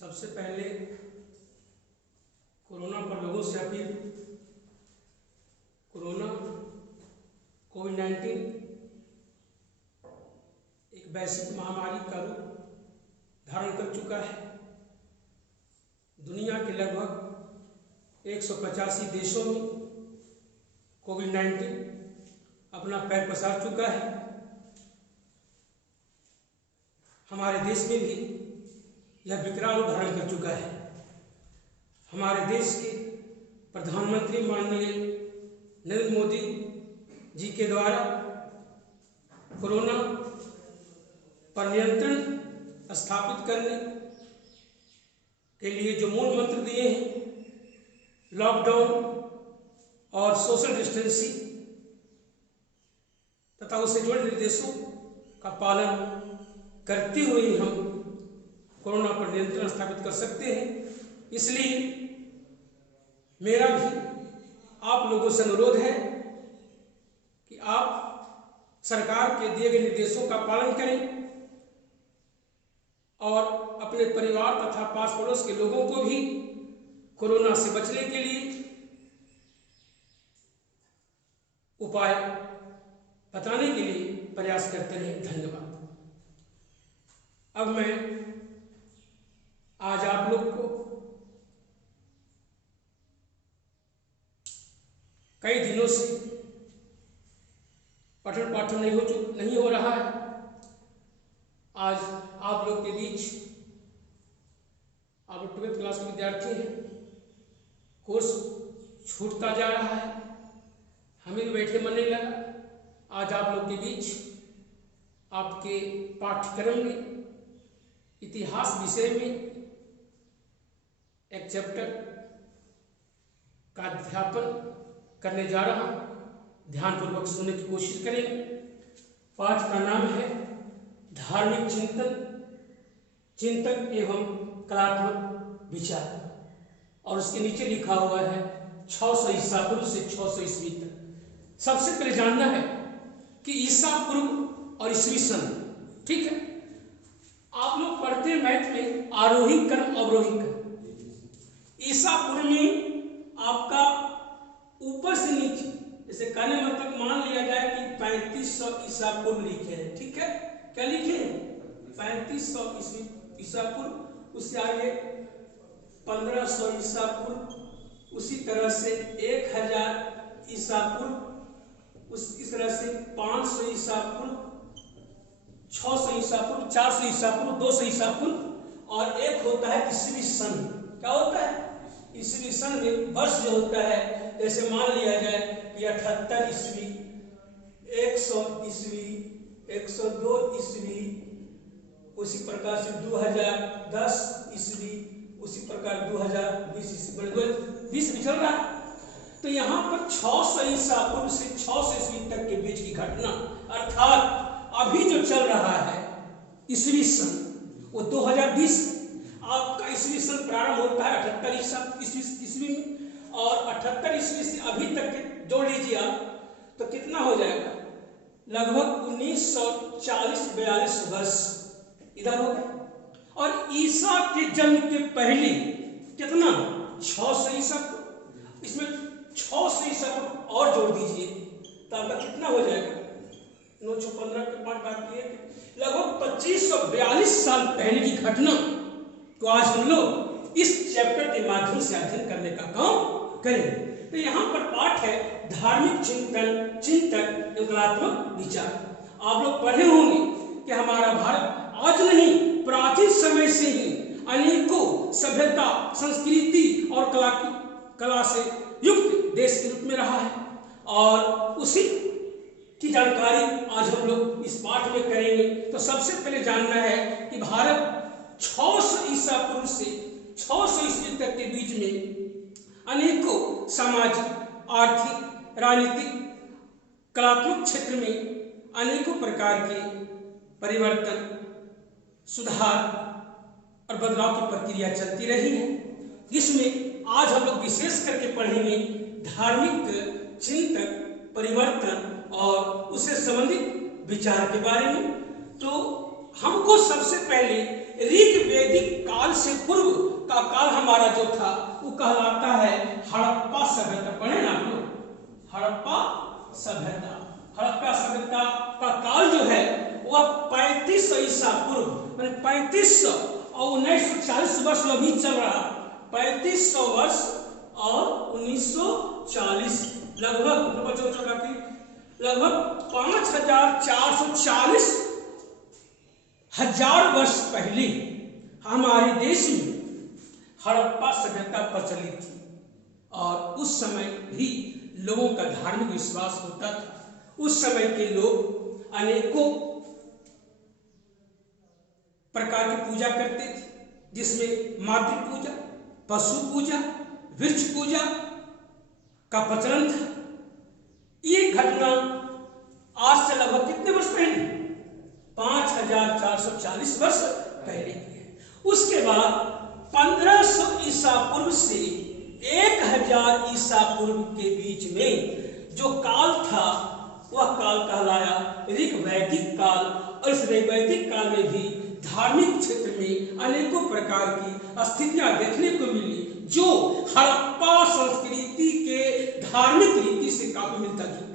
सबसे पहले कोरोना पर लोगों से अपील। कोरोना कोविड-19 एक वैश्विक महामारी का रूप धारण कर चुका है। दुनिया के लगभग 185 देशों में कोविड-19 अपना पैर पसार चुका है। हमारे देश में भी यह विकराल रूप धारण कर चुका है। हमारे देश के प्रधानमंत्री माननीय नरेंद्र मोदी जी के द्वारा कोरोना पर नियंत्रण स्थापित करने के लिए जो मूल मंत्र दिए हैं, लॉकडाउन और सोशल डिस्टेंसिंग तथा उससे जुड़े निर्देशों का पालन करते हुए हम कोरोना पर नियंत्रण स्थापित कर सकते हैं। इसलिए मेरा भी आप लोगों से अनुरोध है कि आप सरकार के दिए गए निर्देशों का पालन करें और अपने परिवार तथा पास पड़ोस के लोगों को भी कोरोना से बचने के लिए उपाय बताने के लिए प्रयास करते रहें। धन्यवाद। अब मैं आज आप लोग को कई दिनों से पठन पाठन नहीं हो रहा है। आज आप लोग के बीच, आप लोग 12वीं क्लास के विद्यार्थी हैं, कोर्स छूटता जा रहा है, हमें भी बैठे मन नहीं लगा। आज आप लोग के बीच आपके पाठ्यक्रम में इतिहास विषय में एक चैप्टर का अध्यापन करने जा रहा हूं। ध्यानपूर्वक सुनने की कोशिश करेंगे। पाठ का नाम है धार्मिक चिंतन एवं कलात्मक विचार और उसके नीचे लिखा हुआ है 600 ईसा पूर्व से 600 ईस्वी तक। सबसे पहले जानना है कि ईसा पूर्व और ईस्वी सन, ठीक है, आप लोग पढ़ते हैं मैथ में आरोही क्रम अवरोही क्रम। ईसा पूर्व में आपका ऊपर से नीचे, जैसे कहने मतलब मान लिया जाए कि 3500 ईसा पूर्व लिखे हैं, ठीक है, क्या लिखे हैं 3500 ईसा पूर्व। उससे आगे 1500 ईसा पूर्व, उसी तरह से 1000 ईसा पूर्व, इस तरह से 500 ईसा पूर्व, 600 ईसा पूर्व, 400 ईसा पूर्व, 200 ईसा पूर्व और एक होता है ईस्वी सन। क्या होता है ईस्वी सन में? वर्ष जो होता है, जैसे मान लिया जाए कि 78 ईस्वी, 100 ईस्वी, 102 ईस्वी, उसी प्रकार से 2010 ईस्वी, उसी प्रकार 2020 ईस्वी, 2020 में चल रहा है। तो यहाँ पर 600 ईसा पूर्व से 600 ईस्वी तक के बीच की घटना, अर्थात अभी जो चल रहा है ईस्वी सन, वो 2020 आपका ईस्वी सन प्रारंभ होता है 78 ईस्वी में और 78 ईस्वी से अभी तक जोड़ लीजिए आप, तो कितना हो जाएगा? लगभग 1940-42 वर्ष इधर हो गए। और ईसा के जन्म के पहले कितना? 600 ईसा, इसमें 600 ईसा और जोड़ दीजिए तो आपका कितना हो जाएगा? 915 के 5 बाकी है, लगभग 2542 साल पहले की घटना तो आज हम लोग इस चैप्टर के माध्यम से अध्ययन करने का काम करेंगे। तो यहाँ पर पाठ है धार्मिक चिंतन एवं कलात्मक विचार। आप लोग पढ़े होंगे कि हमारा भारत आज नहीं, प्राचीन समय से ही अनेकों सभ्यता, संस्कृति और कला से युक्त देश के रूप में रहा है और उसी की जानकारी आज हम लोग इस पाठ में करेंगे। तो सबसे पहले जानना है कि भारत 600 ईसा पूर्व से 600 ईस्वी तक के बीच में अनेकों सामाजिक, आर्थिक, राजनीतिक, कलात्मक क्षेत्र में अनेकों प्रकार के परिवर्तन, सुधार और बदलाव की प्रक्रिया चलती रही है, जिसमें आज हम लोग विशेष करके पढ़ेंगे धार्मिक चिंतन, परिवर्तन और उससे संबंधित विचार के बारे में। तो हमको सबसे पहले ऋग वैदिक काल से पूर्व का काल हमारा जो था वो कहलाता है हड़प्पा सभ्यता। पढ़े ना आप लोग, हड़प्पा सभ्यता। हड़प्पा सभ्यता का काल जो है वह 3500 ईसा पूर्व, माने 3500 और 1940 वर्ष में भी चल रहा। 3500 वर्ष और 1940 लगभग 5440 हजार वर्ष पहले हमारे देश में हड़प्पा सभ्यता प्रचलित थी। और उस समय भी लोगों का धार्मिक विश्वास होता था। उस समय के लोग अनेकों प्रकार की पूजा करते थे, जिसमें मातृ पूजा, पशु पूजा, वृक्ष पूजा का प्रचलन था। ये घटना आज से लगभग कितने वर्ष पहले? 5440 वर्ष पहले की है। उसके बाद 1500 ईसा पूर्व से 1000 ईसा पूर्व के बीच में जो काल था वह काल कहलाया ऋग वैदिक काल। और इस ऋग वैदिक काल में भी धार्मिक क्षेत्र में अनेकों प्रकार की स्थितियां देखने को मिली, जो हड़प्पा संस्कृति के धार्मिक रीति से काफी मिलता जुलता।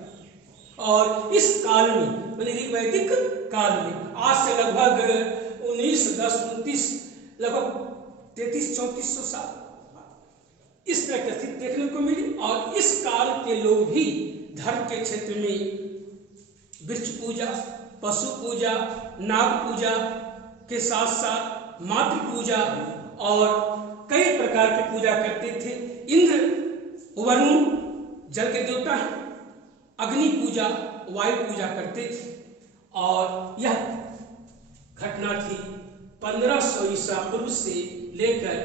और इस काल में ऋग वैदिक काल में आज से लगभग 1910-29 लगभग 3300-3400 साल इस तरह की स्थिति देखने को मिली। और इस काल के लोग भी धर्म के क्षेत्र में वृक्ष पूजा, पशु पूजा, नाग पूजा के साथ साथ मातृ पूजा और कई प्रकार की पूजा करते थे। इंद्र, वरुण जल के देवता हैं, अग्नि पूजा, वायु पूजा करते थे। और यह घटना थी 1500 ईसा पूर्व से लेकर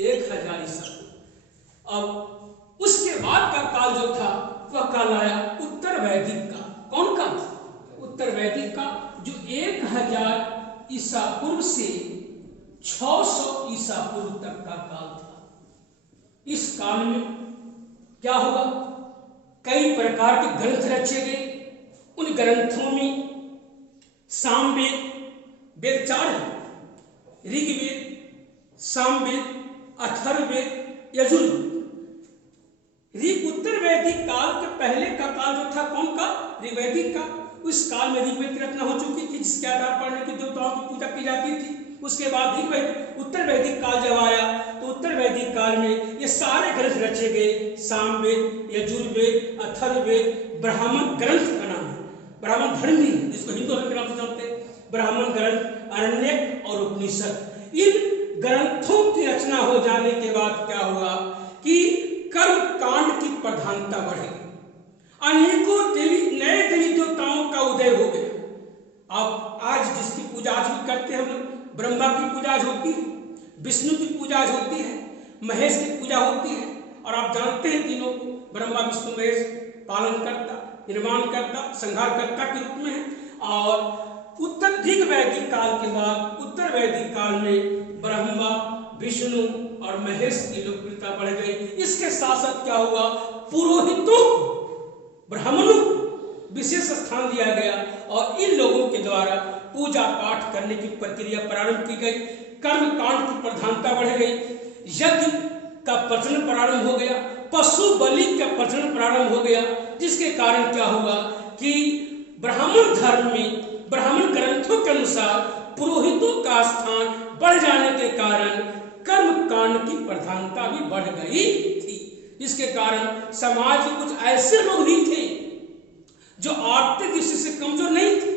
1000 ईसा पूर्व। अब उसके बाद का काल जो था वह काल आया उत्तर वैदिक का। कौन का? उत्तर वैदिक का, जो 1000 ईसा पूर्व से 600 ईसा पूर्व तक का काल था। इस काल में क्या होगा? कई प्रकार के ग्रंथ रचे गए। उन ग्रंथों में सामवेद, वेद 4 है, ऋग्वेद, सामवेद, अथर्ववेद, यजुर्वेद। उत्तर वैदिक काल के पहले का काल जो था कौन का? ऋग्वैदिक का। उस काल में ऋग्वेद की रचना हो चुकी थी, जिसके आधार पर अनेक देवताओं की पूजा की जाती थी। उसके बाद उत्तर वैदिक काल जब आया तो उत्तर वैदिक काल में ये सारे ग्रंथ रचे गए। सामवेद, यजुर्वेद, अथर्ववेद, ब्राह्मण ग्रंथ का नाम है, ब्राह्मण धर्म ही जिसको हिंदू धर्म के नाम से जानते हैं। ब्राह्मण ग्रंथ, अरण्यक और उपनिषद। इन ग्रंथों की रचना हो जाने के बाद क्या हुआ कि कर्म कांड की प्रधानता बढ़ी। अनेकों नए देवी देवताओं का उदय हो गया। अब आज जिसकी पूजा आज भी करते हैं हम लोग, ब्रह्मा की पूजा आज होती है, विष्णु की पूजा आज होती है, महेश की पूजा होती है। और आप जानते हैं तीनों को, ब्रह्मा, विष्णु, महेश पालनकर्ता, निर्माणकर्ता, संहारकर्ता के रूप में है। और उत्तर ऋग वैदिक काल के बाद उत्तर वैदिक काल में ब्रह्मा, विष्णु और महेश की लोकप्रियता बढ़ गई। इसके साथ साथ क्या हुआ? पुरोहितों, ब्राह्मणों को विशेष स्थान दिया गया और इन लोगों के द्वारा पूजा पाठ करने की प्रक्रिया प्रारंभ की गई। कर्म कांड की प्रधानता बढ़ गई, यज्ञ का प्रचलन प्रारंभ हो गया, पशु बलि का प्रचलन प्रारंभ हो गया। जिसके कारण क्या हुआ कि ब्राह्मण धर्म में ब्राह्मण ग्रंथों के अनुसार पुरोहितों का स्थान बढ़ जाने के कारण कर्म कांड की प्रधानता भी बढ़ गई थी। इसके कारण समाज के कुछ ऐसे लोग भी थे जो आर्थिक दृष्टि से कमजोर नहीं थे,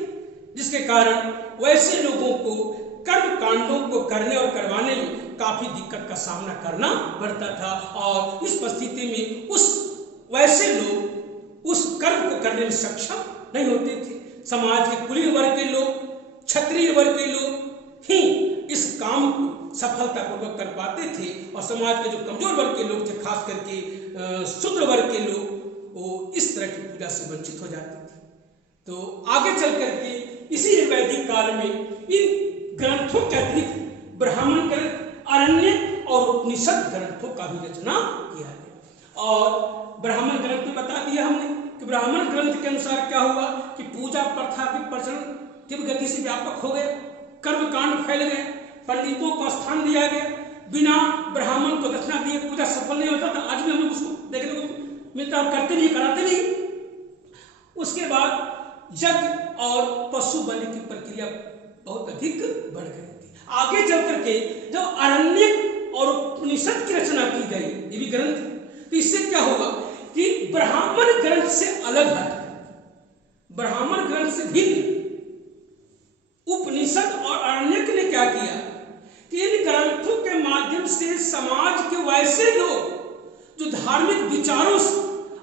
जिसके कारण वैसे लोगों को कर्म कांडों को करने और करवाने में काफी दिक्कत का सामना करना पड़ता था। और इस परिस्थिति में उस वैसे लोग उस कर्म को करने में सक्षम नहीं होते थे। समाज के कुलीन वर्ग के लोग, क्षत्रिय वर्ग के लोग ही इस काम को सफलतापूर्वक कर पाते थे। और समाज के जो कमजोर वर्ग के लोग थे, खास करके शूद्र वर्ग के लोग, वो इस तरह की पूजा से वंचित हो जाते थे। तो आगे चल करके इसी वैदिक काल में इन ग्रंथों के अतिरिक्त ब्राह्मण ग्रंथ, अरण्य और उपनिषद ग्रंथों का भी रचना किया गया। और ब्राह्मण ग्रंथ में बता दिया हमने कि ब्राह्मण ग्रंथ के अनुसार क्या हुआ कि पूजा प्रथा की प्रचलन तीव्र गति से व्यापक हो गया। कर्मकांड फैल गए, पंडितों को स्थान दिया गया, बिना ब्राह्मण को दक्षिणा दिए पूजा सफल नहीं होता था। आज भी हम लोग उसको देखने को मिलता है, करते नहीं, कराते नहीं। उसके बाद यज्ञ और पशु बलि की प्रक्रिया बहुत अधिक बढ़ गई थी। आगे चल करके जब अरण्यक और उपनिषद की रचना की गई, ये भी ग्रंथ, तो इससे क्या होगा कि ब्राह्मण ग्रंथ से अलग है, ब्राह्मण ग्रंथ से भिन्न उपनिषद और अरण्यक ने क्या किया कि इन ग्रंथों के माध्यम से समाज के वैसे लोग जो धार्मिक विचारों से,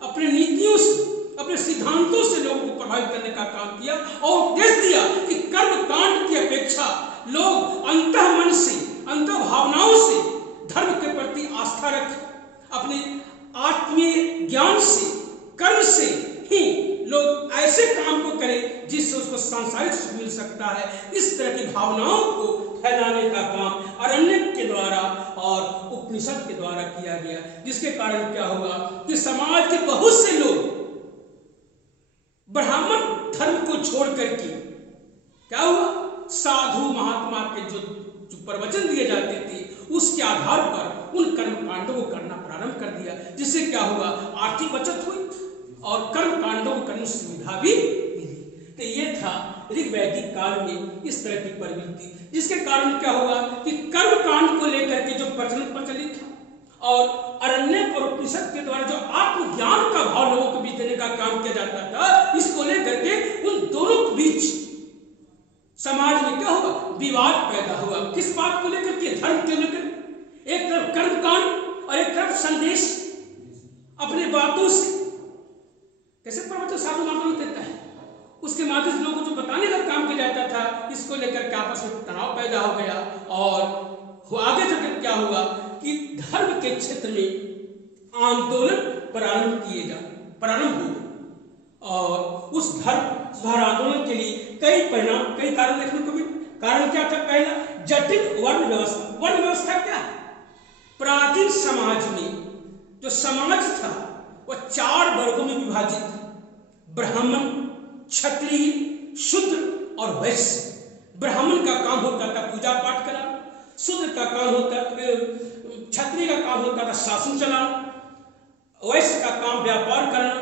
अपने नीतियों से, अपने सिद्धांतों से लोगों को प्रभावित करने का काम किया और उपदेश दिया कि कर्म कांड की अपेक्षा लोग अंतः मन से, अंतः भावनाओं से धर्म के प्रति आस्था रखें, अपने आत्मीय ज्ञान से, कर्म से ही लोग ऐसे काम को करें जिससे उसको सांसारिक सुख मिल सकता है। इस तरह की भावनाओं को फैलाने का काम अरण्यक के द्वारा और उपनिषद के द्वारा किया गया, जिसके कारण क्या होगा कि समाज के बहुत से लोग ब्राह्मण धर्म को छोड़ करके क्या हुआ, साधु महात्मा के जो प्रवचन दिए जाते थे उसके आधार पर उन कर्म कांडों को करना प्रारंभ कर दिया, जिससे क्या हुआ, आर्थिक बचत हुई और कर्म कांडों को करने की सुविधा भी मिली। तो ये था ऋग्वैदिक काल में इस तरह की प्रवृत्ति, जिसके कारण क्या हुआ कि कर्म कांड को लेकर के जो प्रचलित था और अरण्यक और उपनिषद के द्वारा जो आत्मज्ञान का भाव लोगों को बीच देने का काम किया जाता था, इसको लेकर के उन दोनों के बीच समाज में क्या हुआ, विवाद पैदा हुआ। किस बात को लेकर के, धर्म के लेकर। एक तरफ कर्मकांड और एक तरफ संदेश, अपने बातों से कैसे प्रवचन साधु महात्मा देता है, उसके माध्यम से लोगों को जो बताने का काम किया जाता था, इसको लेकर के आपस में तनाव पैदा हो गया और आगे चलकर क्या हुआ कि धर्म के क्षेत्र में आंदोलन प्रारंभ हुए और उस धर्म आंदोलन के लिए कई कारण देखने को मिले। कारण क्या था, पहला जटिल वर्ण व्यवस्था। वर्ण व्यवस्था क्या है, प्राचीन समाज में जो समाज था वह 4 वर्गों में विभाजित था, ब्राह्मण, क्षत्रिय, शूद्र और वैश्य। ब्राह्मण का काम होता था पूजा पाठ कराना, शूद्र का काम होता, क्षत्रिय का काम होता था शासन चलाना, वैश्य का काम व्यापार करना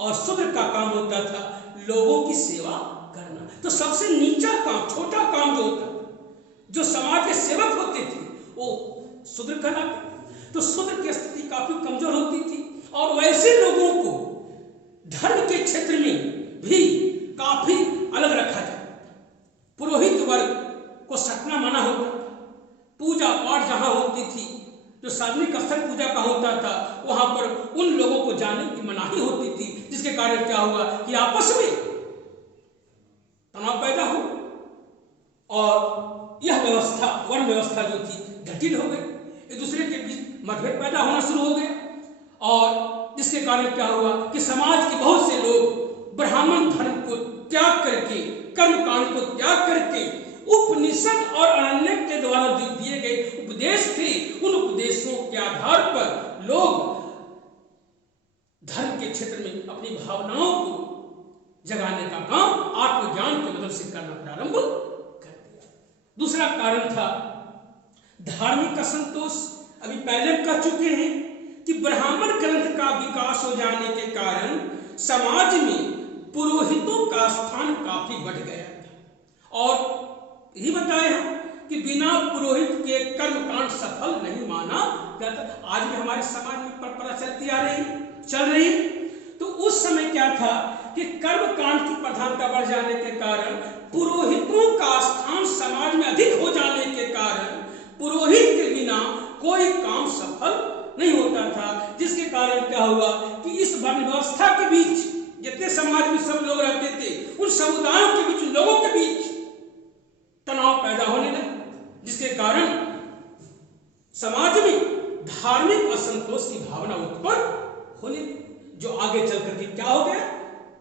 और शूद्र का काम होता था लोगों की सेवा करना। तो सबसे नीचा काम, छोटा काम जो होता था, जो समाज के सेवक होते थे वो शूद्र कहलाते। तो शूद्र की स्थिति काफी कमजोर होती थी और वैसे लोगों को धर्म के क्षेत्र में भी काफी अलग रखा जाता था। पुरोहित वर्ग को सटना मना होता था, पूजा पाठ जहां होती थी, जो सार्वजनिक स्थल पूजा का होता था, वहां पर उन लोगों को जाने की मनाही होती थी, जिसके कारण क्या हुआ कि आपस में तनाव पैदा हो और यह व्यवस्था, वर्ण व्यवस्था जो थी जटिल हो गई, एक दूसरे के बीच मतभेद पैदा होना शुरू हो गया और जिसके कारण क्या हुआ कि समाज के बहुत से लोग ब्राह्मण धर्म को त्याग करके, कर्मकांड को त्याग करके उपनिषद और अरण्यक के द्वारा जो दिए गए उपदेश थे, उन उपदेशों के आधार पर लोग धर्म के क्षेत्र में अपनी भावनाओं को जगाने का काम आत्मज्ञान की मदद से करना प्रारंभ कर दिया। दूसरा कारण था धार्मिक असंतोष। अभी पहले कह चुके हैं कि ब्राह्मण ग्रंथ का विकास हो जाने के कारण समाज में पुरोहितों का स्थान काफी बढ़ गया था और यही बताया है कि बिना पुरोहित के कर्मकांड सफल नहीं माना जाता। आज भी हमारे समाज में परंपरा चल रही। तो उस समय क्या था कि कर्मकांड की प्रधानता बढ़ जाने के कारण, पुरोहितों का स्थान समाज में अधिक हो जाने के कारण पुरोहित के बिना कोई काम सफल नहीं होता था, जिसके कारण क्या हुआ कि इस वर्ण व्यवस्था के बीच जितने समाज में सब लोग रहते थे, उन समुदायों के बीच, लोगों के बीच तनाव पैदा होने लगा, जिसके कारण समाज में धार्मिक असंतोष की भावना उत्पन्न होने, जो आगे चलकर के क्या हो गया,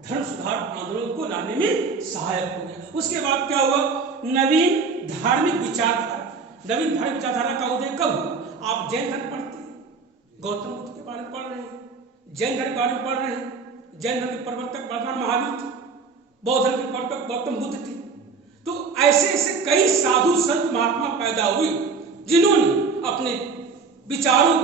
धर्म सुधार आंदोलन को लाने में सहायक हो गया। उसके बाद क्या हुआ, नवीन धार्मिक विचारधारा। नवीन धार्मिक विचारधारा का उदय कब हुआ? आप जैन धर्म पढ़ते हैं, गौतम बुद्ध के बारे में पढ़ रहे हैं, जैन धर्म के बारे में पढ़ रहे हैं, जैन धर्म के प्रवर्तक भगवान महावीर थे, बौद्ध धर्म के प्रवर्तक गौतम बुद्ध थे। तो ऐसे ऐसे कई साधु संत महात्मा पैदा हुए जिन्होंने अपने विचारों,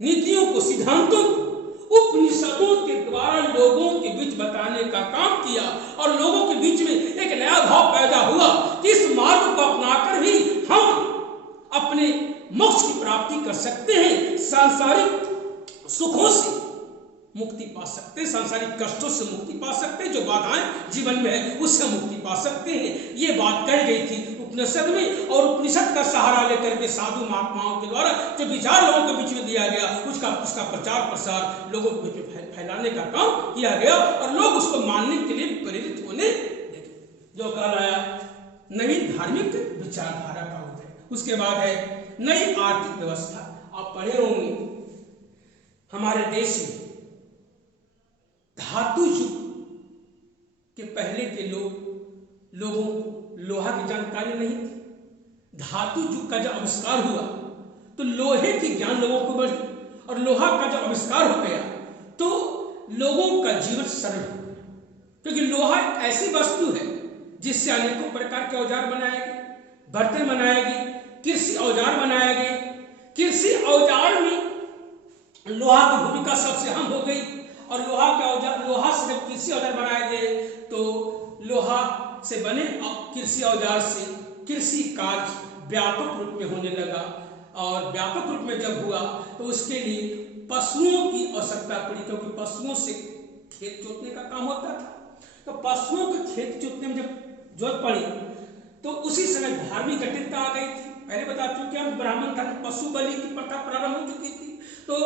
नीतियों को, सिद्धांतों को उपनिषदों के द्वारा लोगों के बीच बताने का काम किया और लोगों के बीच में एक नया भाव पैदा हुआ कि इस मार्ग को अपनाकर ही हम अपने मोक्ष की प्राप्ति कर सकते हैं, सांसारिक सुखों से मुक्ति पा सकते हैं, सांसारिक कष्टों से मुक्ति पा सकते हैं, जो बाधाएं जीवन में है उससे मुक्ति पा सकते हैं। ये बात कही गई थी उपनिषद में, और उपनिषद का सहारा लेकर के साधु महात्माओं के द्वारा जो विचार लोगों के बीच में दिया गया उसका प्रचार प्रसार लोगों के बीच में फैलाने का काम किया गया और लोग उसको मानने के लिए प्रेरित होने लगे, जो कहलाया नई धार्मिक विचारधारा का उदय। उसके बाद है नई आर्थिक व्यवस्था। आप पढ़े होंगे हमारे देश में धातु युग के पहले के लोगों को लोहा की जानकारी नहीं थी। धातु युग का जब आविष्कार हुआ तो लोहे की ज्ञान लोगों को बढ़ी और लोहा का जब आविष्कार हो गया तो लोगों का जीवन सरल हो गया, क्योंकि लोहा एक ऐसी वस्तु है जिससे अनेकों प्रकार के औजार बनाए गए, बर्तन बनाए गए, कृषि औजार बनाए गए। कृषि औजार में लोहा की भूमिका सबसे अहम हो गई और लोहा से जब कृषि औजार बनाए गए तो लोहा से बने कृषि औजार से कृषि कार्य व्यापक रूप में होने लगा और व्यापक रूप में जब हुआ तो उसके लिए पशुओं की आवश्यकता पड़ी, क्योंकि पशुओं से खेत जोतने का काम होता था। तो पशुओं के खेत जोतने में जब जरूरत पड़ी तो उसी समय धार्मिक जटिलता आ गई थी। पहले बता चुके हम ब्राह्मण धर्म पशु बलि की प्रथा प्रारंभ हो चुकी थी, तो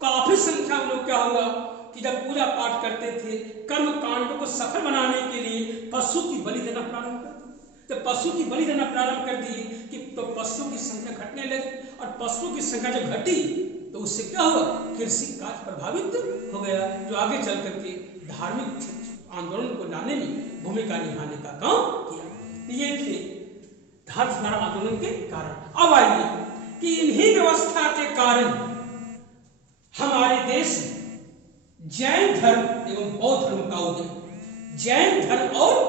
काफी संख्या में लोग क्या हुआ कि जब पूजा पाठ करते थे कर्म कांडों को सफल बनाने के लिए पशु की बलि देना प्रारंभ कर दिए। तो पशु की बलि देना प्रारंभ कर दिए कि तो पशुओं की संख्या घटने लगी और पशुओं की संख्या जब घटी तो उससे क्या हुआ, कृषि कार्य प्रभावित हो गया, जो आगे चल करके धार्मिक आंदोलन को लाने में भूमिका निभाने का काम किया। ये थे धर्म सुधार आंदोलन के कारण। अब आइए कि इन्हीं व्यवस्था के कारण हमारे देश में जैन धर्म एवं बौद्ध धर्म का उदय, जैन धर्म और